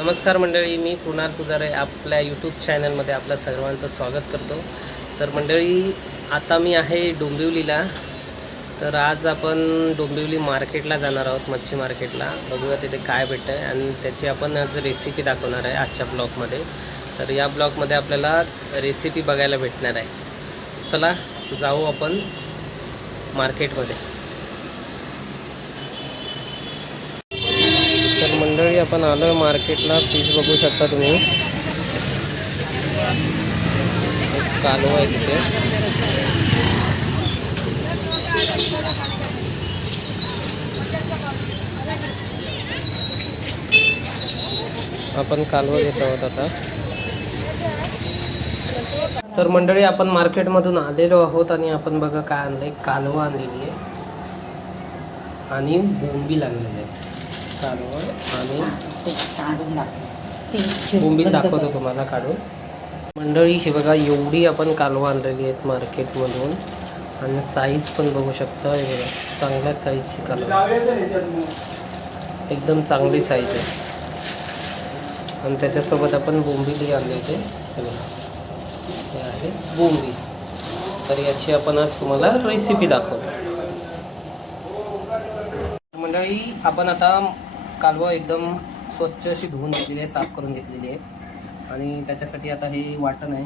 नमस्कार मंडळी मी कृणाल पुजारे आपल्या यूट्यूब चॅनलमध्ये आपल्या सर्वांचं स्वागत करतो. तर मंडळी आता मी आहे डोंबिवलीला. तर आज आपण डोंबिवली मार्केटला जाणार आहोत मच्छी मार्केटला. बघूया तिथे काय भेटतं आहे आणि त्याची आपण आज रेसिपी दाखवणार आहे आजच्या ब्लॉगमध्ये तर या ब्लॉगमध्ये आपल्याला रेसिपी बघायला भेटणार आहे. चला जाऊ आपण मार्केटमध्ये मंडळी आपण आलो आहे मार्केटला. फिश बघू शकता तुम्ही. कालवा आहे तिथे. आपण कालवा घेत आहोत आता. तर मंडळी आपण मार्केटमधून आलेलो आहोत आणि आपण बघा काय आणलं आहे कालवा आणलेली आहे. आणि बोंबी लागलेली आहे. आणि ते काढून दाखव. बोंबील दाखवतो तुम्हाला काढून. मंडळी हे बघा एवढी आपण कालवा आणलेली आहेत मार्केटमधून. आणि साईज पण बघू शकता हे बघा चांगल्या साईजची कालवा. एकदम चांगली साईज आहे. आणि त्याच्यासोबत आपण बोंबीलही आणले होते. हे बघा हे आहे बोंबील. तर याची आपण आज तुम्हाला रेसिपी दाखवतो. मंडळी आपण आता कालवा एकदम स्वच्छ अशी धुवून घेतलेली आहे साफ करून घेतलेली आहे. आणि त्याच्यासाठी आता हे वाटण आहे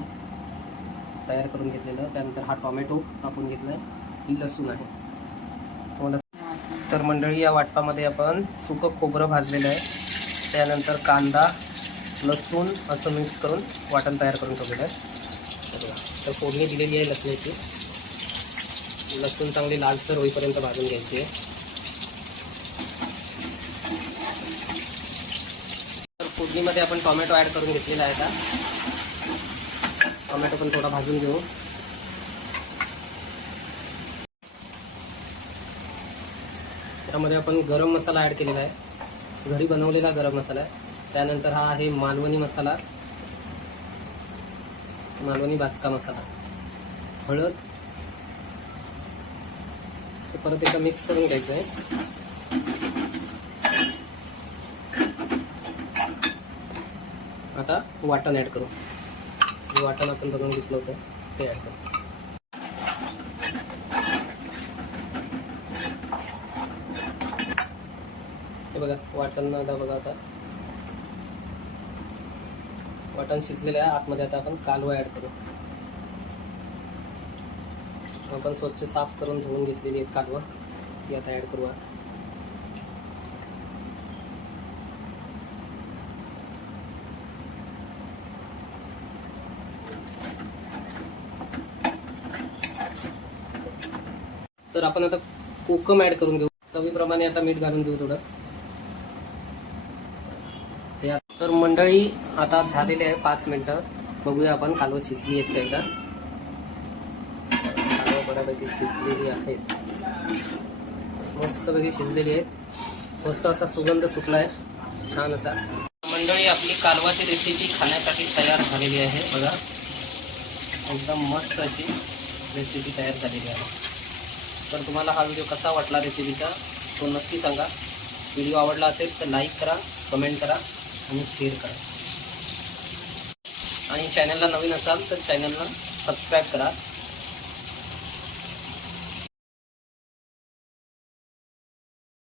तयार करून घेतलेलं. त्यानंतर हा टॉमॅटो कापून घेतला आहे लसूण आहे. तुम्हाला तर मंडळी या वाटपामध्ये आपण सुकं खोबरं भाजलेलं आहे. त्यानंतर कांदा लसूण असं मिक्स करून वाटण तयार करून ठेवलेलं आहे. बघा. तर फोडणी दिलेली आहे लसणाची. लसूण चांगली लालसर होईपर्यंत भाजून घ्यायची आहे. चटणीमध्ये आपण टोमॅटो ॲड करून घेतलेला आहे का टोमॅटो पण थोडा भाजून घेऊ. त्यामध्ये आपण गरम मसाला ॲड केलेला आहे. घरी बनवलेला गरम मसाला आहे. त्यानंतर हा आहे मालवणी मसाला. मालवणी बाचका मसाला. हळद. ते परत एकदा मिक्स करून घ्यायचं आहे. आता वाटण ॲड करू. जे वाटण आपण बनवून घेतलं होतं ते ॲड करू. हे बघा वाटण आता बघा आता. वाटण शिजलेलं आहे आतमध्ये आता आपण कालवा ॲड करू. आपण स्वच्छ साफ करून धुवून घेतलेली एक कालवा ती आता ॲड करू तर आपण आता कोकम ॲड करून घेऊ. चवीप्रमाणे आता मीठ घालून घेऊ थोडं. तर मंडळी आता झालेली आहे पाच मिनटं. बघूया आपण कालवं शिजली आहेत का एकदा? कालवं बऱ्यापैकी शिजलेली आहेत. मस्तपैकी शिजलेली आहेत. मस्त असा सुगंध सुटला आहे छान असा. मंडळी आपली कालवाची रेसिपी खाण्यासाठी तयार झालेली आहे. बघा. एकदम मस्त अशी रेसिपी तयार झालेली आहे. तर तुम्हाला हा व्हिडिओ कसा वाटला रेसिपीचा तो नक्की सांगा. व्हिडिओ आवडला असेल तर लाईक करा कमेंट करा आणि शेअर करा. आणि चॅनलला नवीन असाल तर चॅनलला सबस्क्राईब करा.